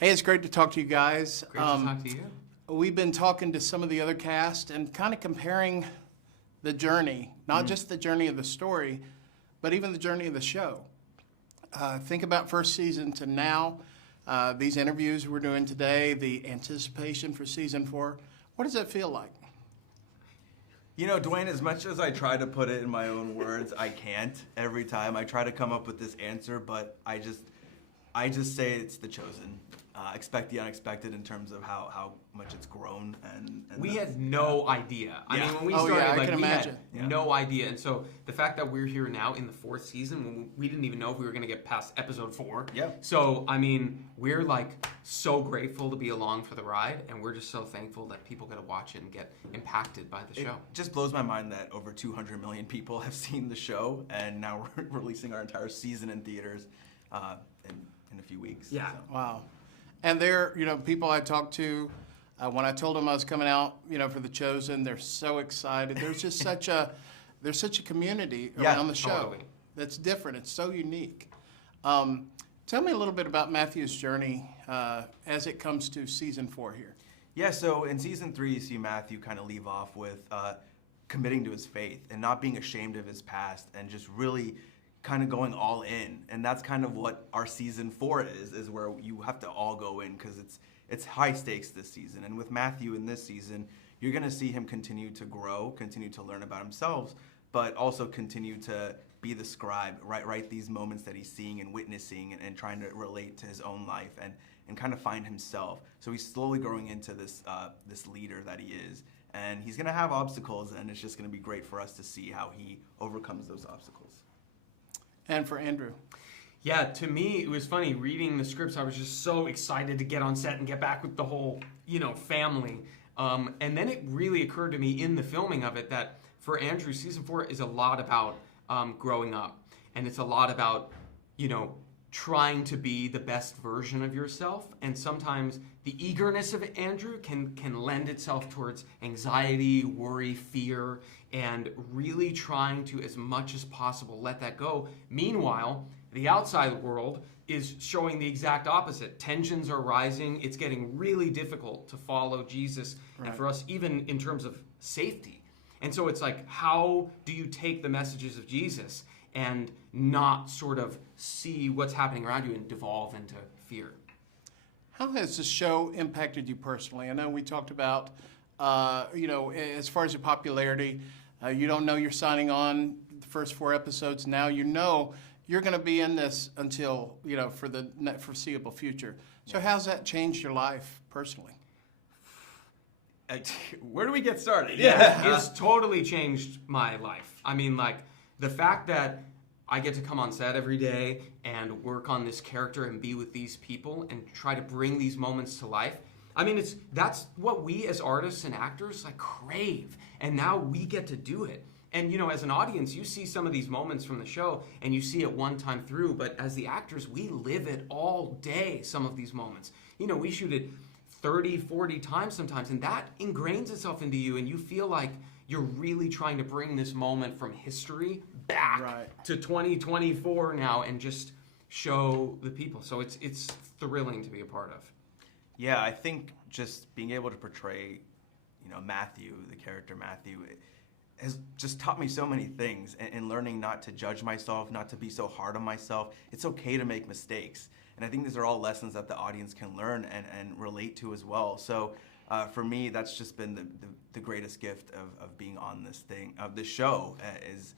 Hey, it's great to talk to you guys. Great to talk to you. We've been talking to some of the other cast and kind of comparing the journey, not just the journey of the story, but even the journey of the show. Think about first season to now, these interviews we're doing today, the anticipation for season 4. What does that feel like? You know, Dwayne, as much as I try to put it in my own words, I can't every time. I try to come up with this answer, but I just say it's The Chosen. Expect the unexpected in terms of how much it's grown. And we had no idea. I mean, when we Oh, started, yeah, I like, can we imagine. had no idea. And so the fact that we're here now in the 4th season, when we didn't even know if we were going to get past episode 4. Yeah. So, I mean, we're like so grateful to be along for the ride, and we're just so thankful that people get to watch it and get impacted by the show. It just blows my mind that over 200 million people have seen the show, and now we're releasing our entire season in theaters in a few weeks. Yeah. So. Wow. And they're, people I talked to, when I told them I was coming out, for The Chosen, they're so excited. There's just there's such a community around the show totally. that's different. It's so unique. Tell me a little bit about Matthew's journey as it comes to season 4 here. Yeah, so in season 3, you see Matthew kind of leave off with committing to his faith and not being ashamed of his past and just really kind of going all in. And that's kind of what our season 4 is where you have to all go in because it's high stakes this season. And with Matthew in this season, you're going to see him continue to grow, continue to learn about himself, but also continue to be the scribe, write these moments that he's seeing and witnessing and trying to relate to his own life and kind of find himself. So he's slowly growing into this leader that he is. And he's going to have obstacles, and it's just going to be great for us to see how he overcomes those obstacles. And for Andrew. Yeah, to me, it was funny reading the scripts. I was just so excited to get on set and get back with the whole, family. And then it really occurred to me in the filming of it that for Andrew, season 4 is a lot about growing up. And it's a lot about, trying to be the best version of yourself. And sometimes the eagerness of Andrew can lend itself towards anxiety, worry, fear, and really trying to, as much as possible, let that go. Meanwhile, the outside world is showing the exact opposite. Tensions are rising. It's getting really difficult to follow Jesus, and for us, even in terms of safety. And so it's like, how do you take the messages of Jesus and not sort of see what's happening around you and devolve into fear? How has the show impacted you personally? I know we talked about, as far as your popularity, you don't know you're signing on the first 4 episodes. Now you know you're going to be in this until, for the foreseeable future. So how's that changed your life personally? Where do we get started? It's totally changed my life. I mean, like, the fact that I get to come on set every day and work on this character and be with these people and try to bring these moments to life. I mean, that's what we as artists and actors crave, and now we get to do it. And as an audience, you see some of these moments from the show and you see it one time through, but as the actors, we live it all day, some of these moments. We shoot it 30, 40 times sometimes, and that ingrains itself into you, and you feel like you're really trying to bring this moment from history back to 2024 now and just show the people. So it's thrilling to be a part of. Yeah, I think just being able to portray, Matthew, the character Matthew, has just taught me so many things, and learning not to judge myself, not to be so hard on myself. It's okay to make mistakes. And I think these are all lessons that the audience can learn and relate to as well. So for me, that's just been the greatest gift of being on this show, is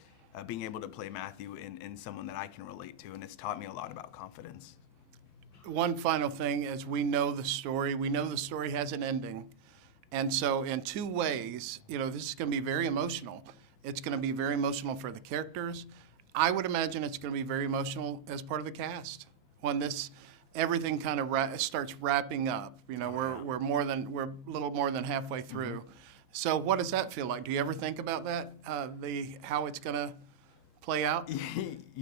being able to play Matthew in someone that I can relate to. And it's taught me a lot about confidence. One final thing is we know the story. We know the story has an ending. And so in 2 ways, this is going to be very emotional. It's going to be very emotional for the characters. I would imagine it's going to be very emotional as part of the cast when everything kind of starts wrapping up. We're a little more than halfway through. Mm-hmm. So what does that feel like? Do you ever think about that? How it's going to play out?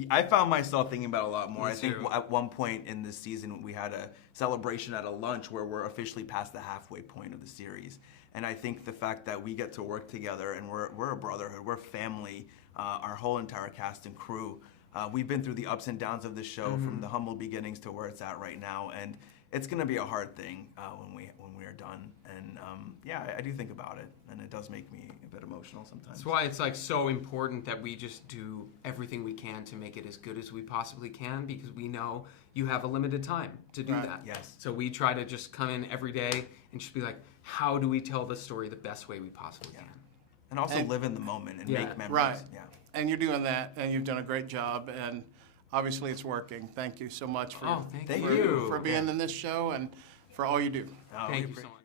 I found myself thinking about it a lot more. Me I think too. at one point in this season, we had a celebration at a lunch where we're officially past the halfway point of the series. And I think the fact that we get to work together and we're a brotherhood, we're family, our whole entire cast and crew. We've been through the ups and downs of the show from the humble beginnings to where it's at right now. And it's going to be a hard thing when we are done. And yeah, I do think about it, and it does make me a bit emotional sometimes. That's why it's like so important that we just do everything we can to make it as good as we possibly can, because we know you have a limited time to do Right. that. Yes. So we try to just come in every day and just be like, how do we tell the story the best way we possibly can? And also And- live in the moment and Yeah. make memories. Right. Yeah. And you're doing that, and you've done a great job, and obviously it's working. Thank you so much for, Oh, thank Thank you. for being Yeah. in this show and for all you do. Oh, we Thank you so appreciate- much.